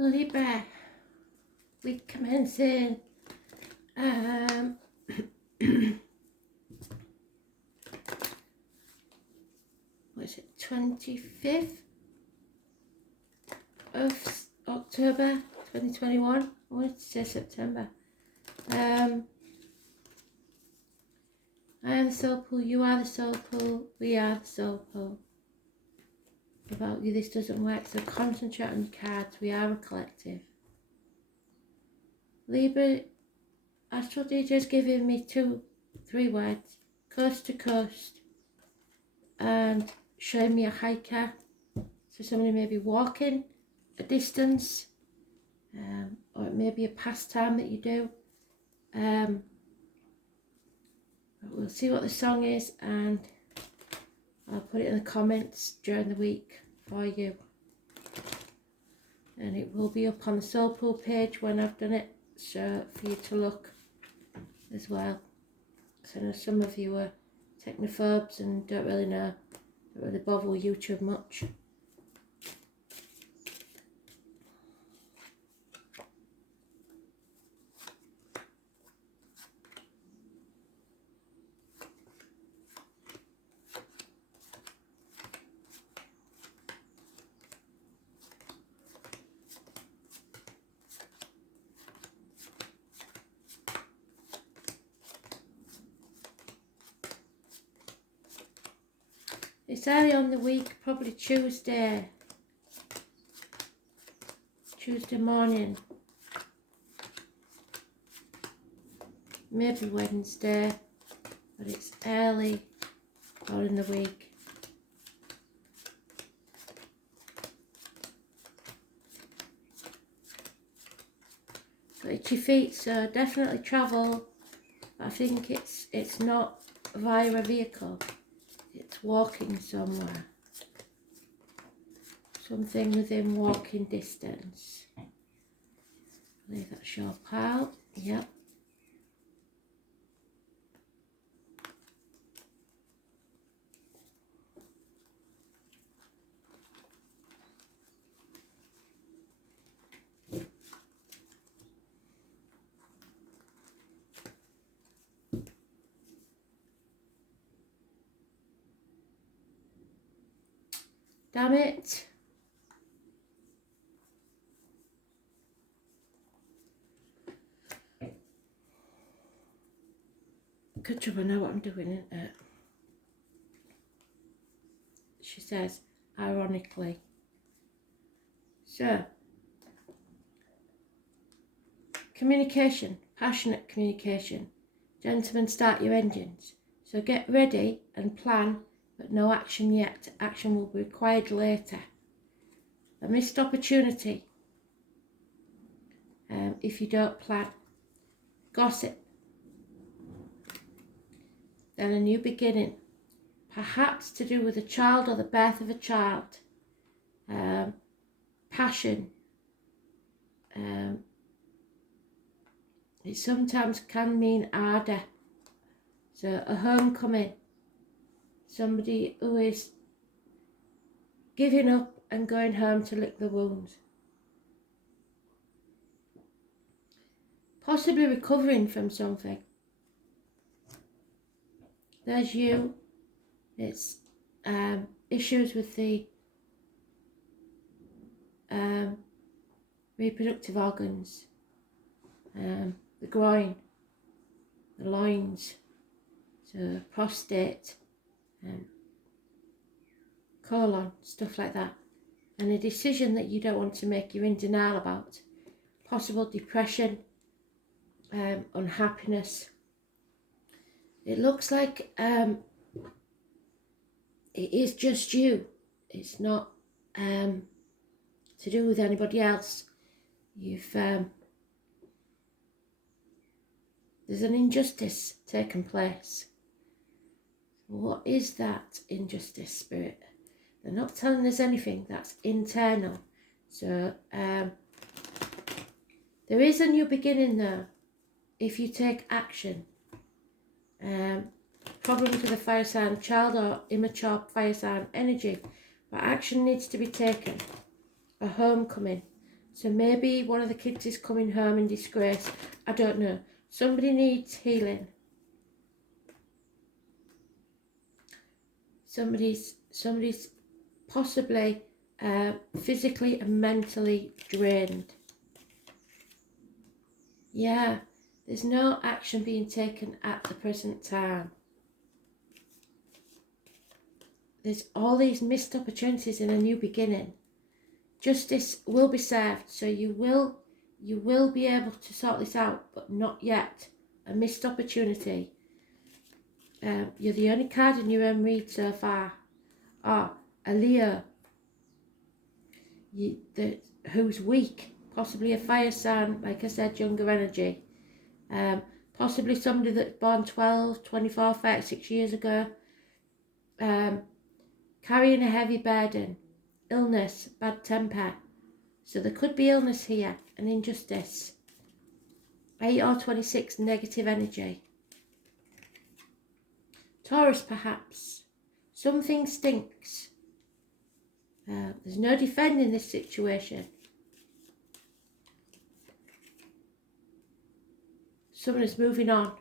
Libra, week commencing what is it, 25th of October 2021. I wanted to say September. I am the soul pool, you are the soul pool, we are the soul pool. Without you this doesn't work, so concentrate on your cards. We are a collective. Libra, Astral DJ's giving me 3 words: coast to coast, and showing me a hiker. So somebody may be walking a distance, or it may be a pastime that you do. We'll see what the song is, and I'll put it in the comments during the week for you. And it will be up on the Soul Pool page when I've done it, so for you to look as well. So I know some of you are technophobes and don't really bother with YouTube much. It's early on the week, probably Tuesday morning, maybe Wednesday, but it's early on in the week. Got itchy feet, so definitely travel. I think it's not via a vehicle. It's walking somewhere. Something within walking distance. I believe that's your pal. Yep. Damn it. Good job, I know what I'm doing, isn't it? She says, ironically. So, communication, passionate communication. Gentlemen, start your engines. So get ready and plan, but no action yet. Action will be required later. A missed opportunity if you don't plan. Gossip. Then a new beginning. Perhaps to do with a child or the birth of a child. Passion. It sometimes can mean ardour. So a homecoming. Somebody who is giving up and going home to lick the wounds. Possibly recovering from something. There's you. It's issues with the reproductive organs, the groin, the loins, so prostate, colon, stuff like that. And a decision that you don't want to make, you're in denial about. Possible depression, unhappiness. It looks like it is just you. It's not to do with anybody else. You've there's an injustice taking place. What is that injustice, Spirit? They're not telling us anything. That's internal. So there is a new beginning though, if you take action. Problems with a fire sign, child or immature fire sign energy, but action needs to be taken. A homecoming. So maybe one of the kids is coming home in disgrace. I don't know. Somebody needs healing. Somebody's possibly physically and mentally drained. Yeah, there's no action being taken at the present time. There's all these missed opportunities in a new beginning. Justice will be served, so you will be able to sort this out, but not yet. A missed opportunity. You're the only card in your own read so far. A Leo, who's weak, possibly a fire sign, like I said, younger energy. Possibly somebody that's born 12, 24, 36 years ago. Carrying a heavy burden, illness, bad temper. So there could be illness here, an injustice. 8 or 26, negative energy. Taurus, perhaps. Something stinks. There's no defending this situation. Someone is moving on.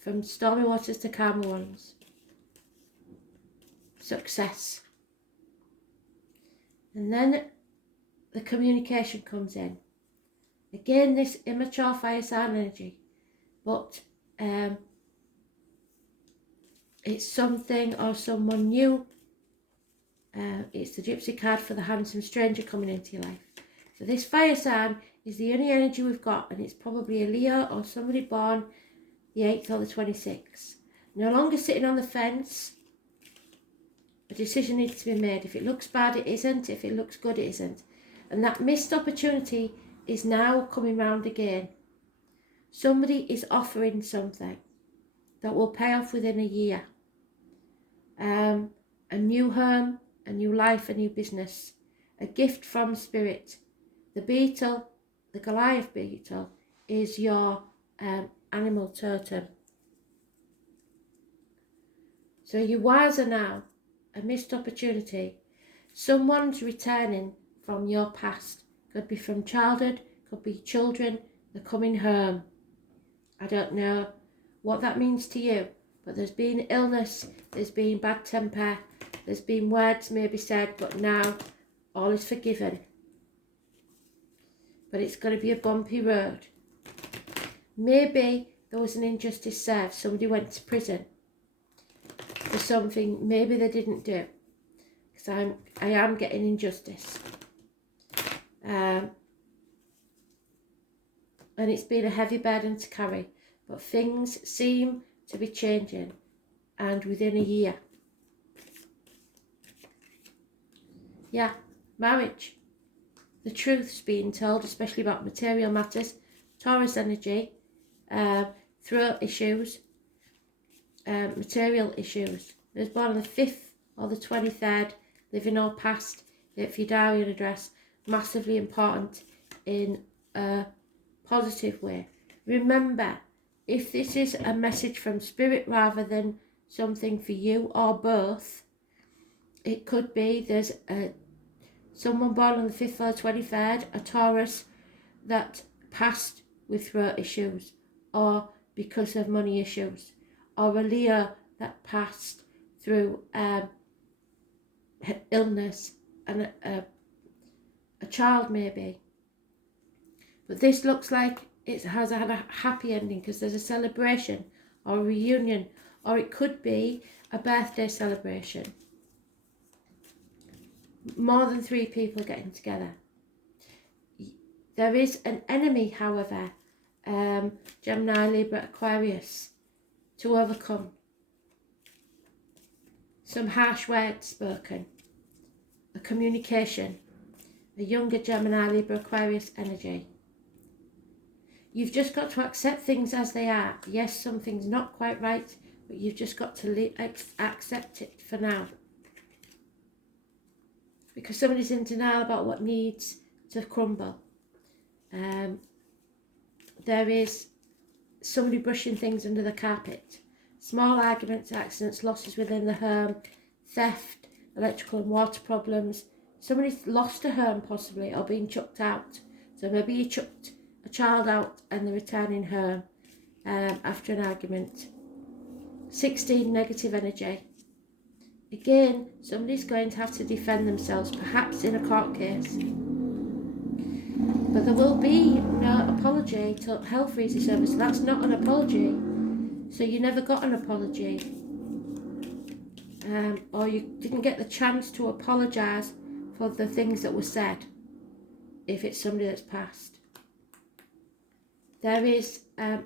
From stormy waters to calmer ones. Success. And then the communication comes in. Again, this immature fire sign energy. But it's something or someone new. It's the gypsy card for the handsome stranger coming into your life. So this fire sign is the only energy we've got, and it's probably a Leo or somebody born the 8th or the 26th. No longer sitting on the fence. A decision needs to be made. If it looks bad, it isn't. If it looks good, it isn't. And that missed opportunity is now coming round again. Somebody is offering something that will pay off within a year. A new home, a new life, a new business. A gift from spirit. The beetle, the Goliath beetle, is your animal totem. So you're wiser now. A missed opportunity. Someone's returning from your past. Could be from childhood, could be children. They're coming home. I don't know what that means to you, but there's been illness, there's been bad temper, there's been words maybe said, but now all is forgiven. But it's going to be a bumpy road. Maybe there was an injustice served. Somebody went to prison for something maybe they didn't do. Because I am getting injustice. And it's been a heavy burden to carry. But things seem to be changing. And within a year. Yeah, marriage. The truth's being told, especially about material matters. Taurus energy. Throat issues. Material issues. It was born on the 5th or the 23rd, living or past, if your diary and address, massively important in a positive way. Remember, if this is a message from spirit rather than something for you or both, it could be there's someone born on the 5th or 23rd, a Taurus, that passed with throat issues or because of money issues, or a Leo that passed through illness and a child maybe. But this looks like it has had a happy ending because there's a celebration or a reunion, or it could be a birthday celebration. More than 3 people getting together. There is an enemy, however, Gemini, Libra, Aquarius, to overcome. Some harsh words spoken. A communication. A younger Gemini, Libra, Aquarius energy. You've just got to accept things as they are. Yes, something's not quite right, but you've just got to accept it for now. Because somebody's in denial about what needs to crumble. There is somebody brushing things under the carpet. Small arguments, accidents, losses within the home, theft, electrical and water problems, somebody's lost a home possibly, or been chucked out. So maybe you chucked a child out and they're returning home after an argument. 16, negative energy. Again, somebody's going to have to defend themselves, perhaps in a court case. But there will be no apology till hell freezes over, so that's not an apology. So you never got an apology. Or you didn't get the chance to apologise for the things that were said, if it's somebody that's passed. There is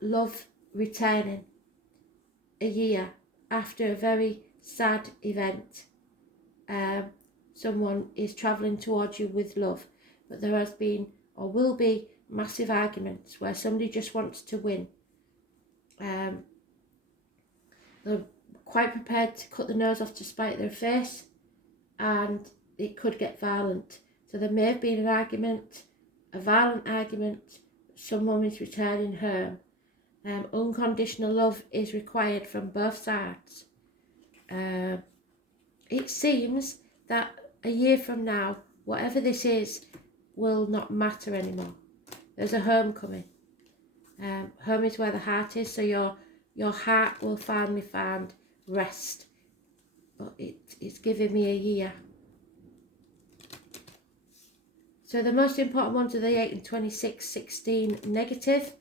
love returning a year after a very sad event. Someone is travelling towards you with love, but there has been or will be massive arguments where somebody just wants to win. They're quite prepared to cut the nose off to spite their face, and it could get violent. So there may have been an argument, a violent argument, someone is returning home. Unconditional love is required from both sides. It seems that a year from now, whatever this is, will not matter anymore. There's a homecoming. Home is where the heart is, so your heart will finally find rest. But it's giving me a year. So the most important ones are the 8 and 26, 16 negative.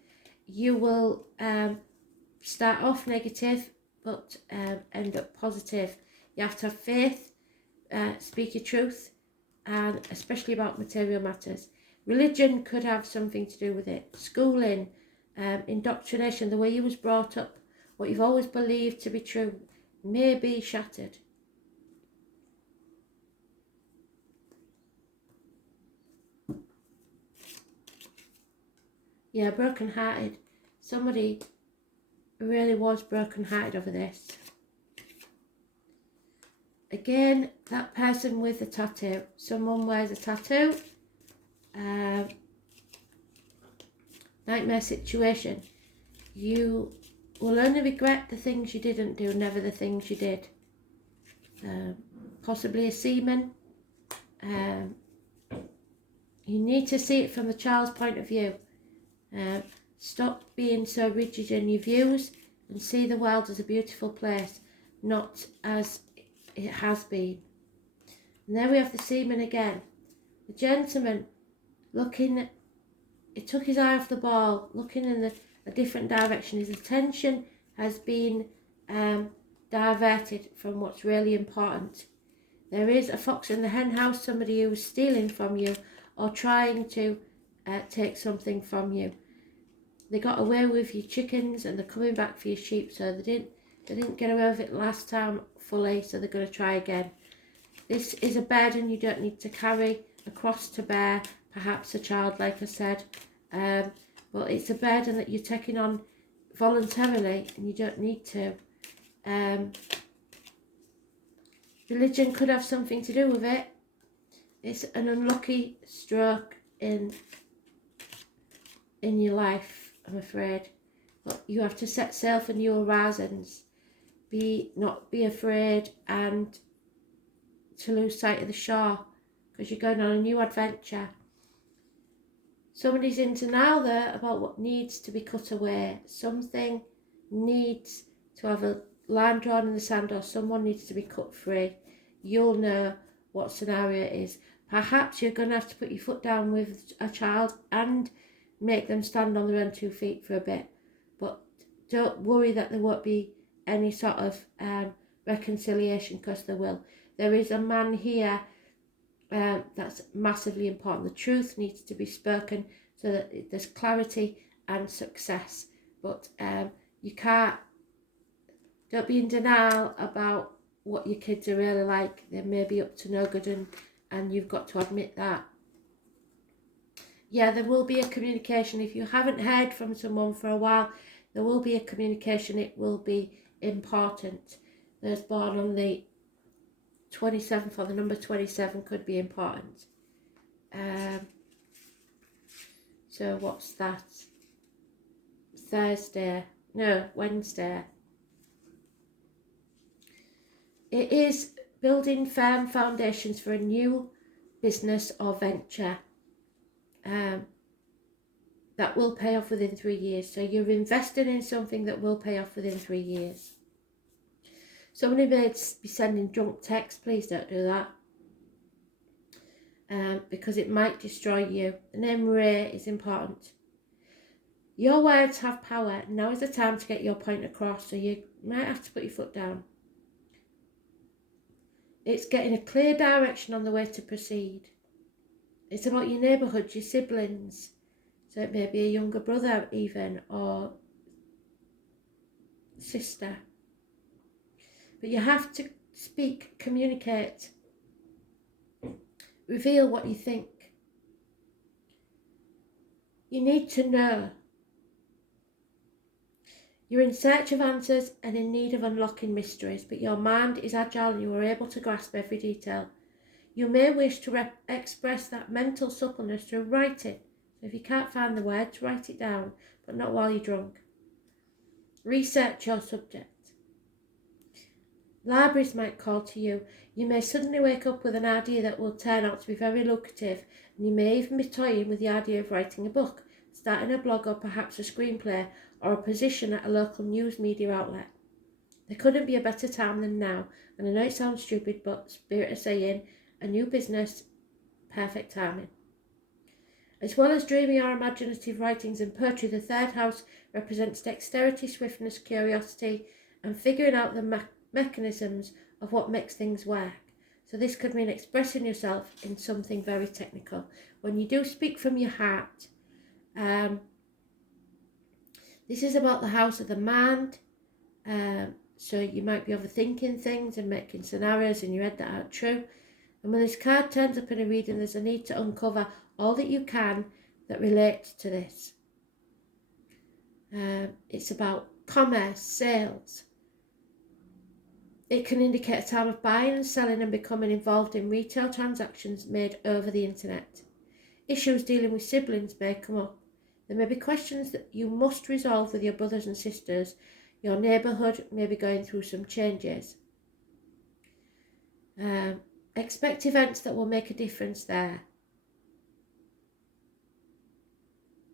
You will start off negative, but end up positive. You have to have faith, speak your truth, and especially about material matters. Religion could have something to do with it. Schooling, indoctrination, the way you was brought up, what you've always believed to be true, may be shattered. Yeah, broken-hearted. Somebody really was broken-hearted over this. Again, that person with a tattoo. Someone wears a tattoo. Nightmare situation. You will only regret the things you didn't do, never the things you did. Possibly a seaman. You need to see it from the child's point of view. Stop being so rigid in your views and see the world as a beautiful place, not as it has been. And there we have the seaman again. The gentleman looking, he took his eye off the ball, looking in a different direction. His attention has been diverted from what's really important. There is a fox in the hen house, somebody who is stealing from you or trying to take something from you. They got away with your chickens and they're coming back for your sheep, so they didn't get away with it last time fully, so they're going to try again. This is a burden you don't need to carry across to bear, perhaps a child, like I said, but it's a burden that you're taking on voluntarily and you don't need to. Religion could have something to do with it. It's an unlucky stroke in your life, I'm afraid. But you have to set sail for new horizons. Not be afraid and to lose sight of the shore, because you're going on a new adventure. Somebody's in denial there about what needs to be cut away. Something needs to have a line drawn in the sand, or someone needs to be cut free. You'll know what scenario it is. Perhaps you're going to have to put your foot down with a child and make them stand on their own 2 feet for a bit. But don't worry that there won't be any sort of reconciliation, because there will. There is a man here that's massively important. The truth needs to be spoken so that there's clarity and success. But don't be in denial about what your kids are really like. They may be up to no good, and you've got to admit that. Yeah, there will be a communication. If you haven't heard from someone for a while, there will be a communication. It will be important. Those born on the 27th, or the number 27 could be important. So what's that? Wednesday. It is building firm foundations for a new business or venture that will pay off within 3 years. So you're investing in something that will pay off within 3 years. Somebody may be sending drunk texts. Please don't do that. Because it might destroy you. The name Ray is important. Your words have power. Now is the time to get your point across, so you might have to put your foot down. It's getting a clear direction on the way to proceed. It's about your neighbourhood, your siblings. So it may be a younger brother even, or sister. But you have to speak, communicate, reveal what you think. You need to know. You're in search of answers and in need of unlocking mysteries, but your mind is agile and you are able to grasp every detail. You may wish to express that mental suppleness through writing. So if you can't find the words, write it down, but not while you're drunk. Research your subject. Libraries might call to you. You may suddenly wake up with an idea that will turn out to be very lucrative, and you may even be toying with the idea of writing a book, starting a blog, or perhaps a screenplay, or a position at a local news media outlet. There couldn't be a better time than now, and I know it sounds stupid, but spirit is saying, a new business, perfect timing. As well as dreamy or imaginative writings and poetry, the third house represents dexterity, swiftness, curiosity, and figuring out the mechanisms of what makes things work. So this could mean expressing yourself in something very technical. When you do speak from your heart, this is about the house of the mind. So you might be overthinking things and making scenarios in your head that aren't true. And when this card turns up in a reading, there's a need to uncover all that you can that relates to this. It's about commerce, sales. It can indicate a time of buying and selling and becoming involved in retail transactions made over the internet. Issues dealing with siblings may come up. There may be questions that you must resolve with your brothers and sisters. Your neighbourhood may be going through some changes. Expect events that will make a difference there.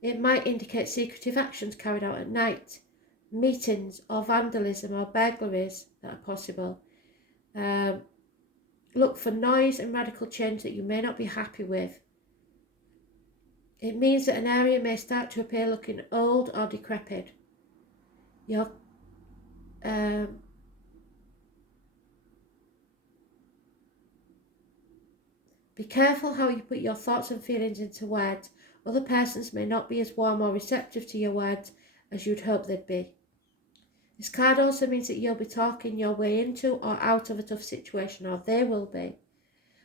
It might indicate secretive actions carried out at night, meetings or vandalism or burglaries that are possible. Look for noise and radical change that you may not be happy with. It means that an area may start to appear looking old or decrepit. Be careful how you put your thoughts and feelings into words. Other persons may not be as warm or receptive to your words as you'd hope they'd be. This card also means that you'll be talking your way into or out of a tough situation, or they will be.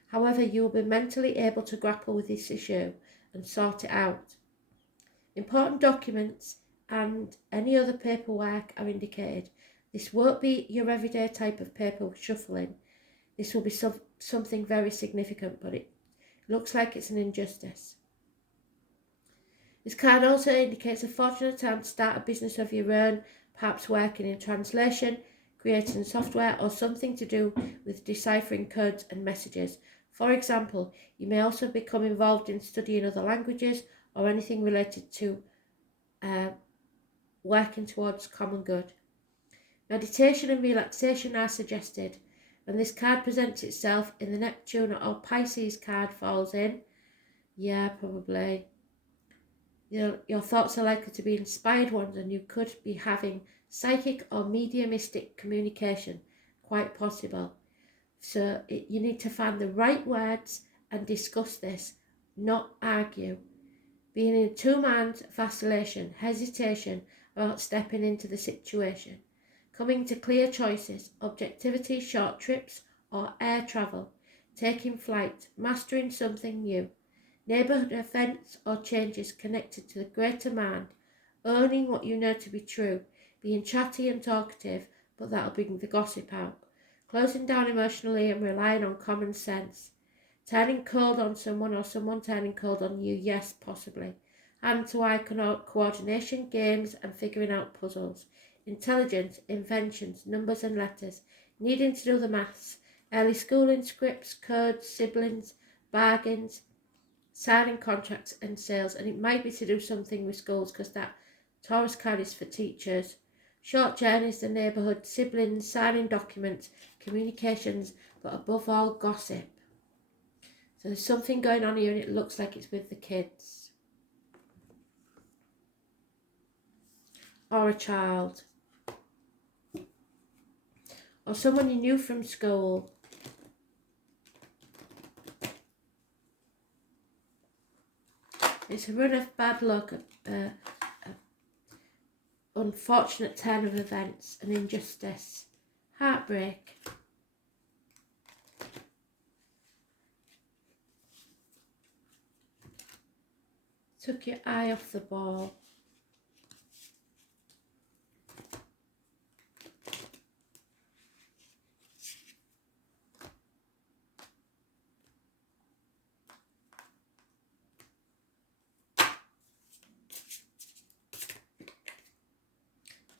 However, you will be mentally able to grapple with this issue and sort it out. Important documents and any other paperwork are indicated. This won't be your everyday type of paper shuffling. This will be something very significant, but it looks like it's an injustice. This card also indicates a fortunate time to start a business of your own, perhaps working in translation, creating software, or something to do with deciphering codes and messages. For example, you may also become involved in studying other languages or anything related to working towards common good. Meditation and relaxation are suggested. When this card presents itself in the Neptune or Pisces card falls in, yeah, probably. Your thoughts are likely to be inspired ones, and you could be having psychic or mediumistic communication, quite possible. So you need to find the right words and discuss this, not argue. Being in two minds, vacillation, hesitation about stepping into the situation. Coming to clear choices, objectivity, short trips or air travel, taking flight, mastering something new, neighbourhood events or changes connected to the greater mind, owning what you know to be true, being chatty and talkative, but that'll bring the gossip out, closing down emotionally and relying on common sense, turning cold on someone or someone turning cold on you, yes, possibly, hand-to-eye coordination, games and figuring out puzzles, intelligence, inventions, numbers and letters, needing to do the maths, early schooling, scripts, codes, siblings, bargains, signing contracts and sales, and it might be to do something with schools because that Taurus card is for teachers. Short journeys, the neighbourhood, siblings, signing documents, communications, but above all, gossip. So there's something going on here and it looks like it's with the kids. Or a child. Or someone you knew from school. It's a run of bad luck, unfortunate turn of events, an injustice, heartbreak. Took your eye off the ball.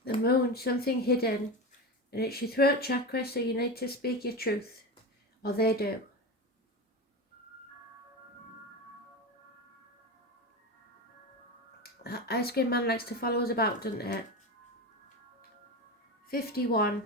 The moon, something hidden, and it's your throat chakra, so you need to speak your truth, or they do. That ice cream man likes to follow us about, doesn't it? 51.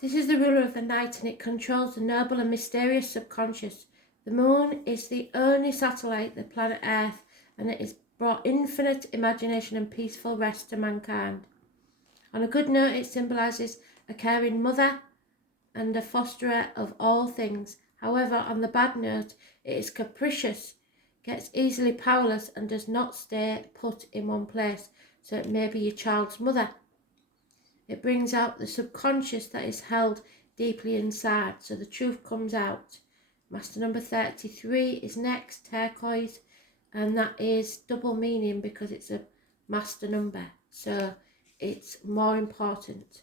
This is the ruler of the night and it controls the noble and mysterious subconscious. The moon is the only satellite, the planet Earth, and it has brought infinite imagination and peaceful rest to mankind. On a good note, it symbolises a caring mother and a fosterer of all things. However, on the bad note, it is capricious, gets easily powerless and does not stay put in one place, so it may be your child's mother. It brings out the subconscious that is held deeply inside, so the truth comes out. Master number 33 is next, turquoise, and that is double meaning because it's a master number, so it's more important.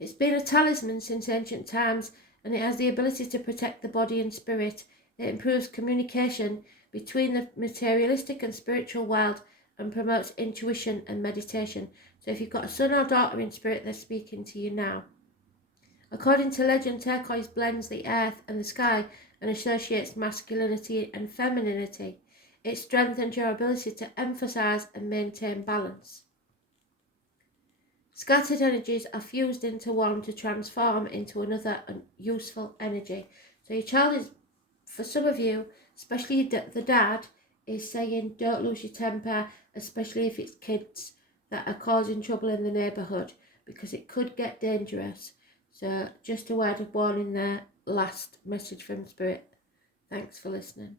It's been a talisman since ancient times, and it has the ability to protect the body and spirit. It improves communication between the materialistic and spiritual world and promotes intuition and meditation. So if you've got a son or daughter in spirit, they're speaking to you now. According to legend, turquoise blends the earth and the sky and associates masculinity and femininity. It strengthens your ability to emphasize and maintain balance. Scattered energies are fused into one to transform into another useful energy. So your child is, for some of you, especially the dad, is saying don't lose your temper, especially if it's kids that are causing trouble in the neighbourhood, because it could get dangerous. So just a word of warning there, last message from Spirit. Thanks for listening.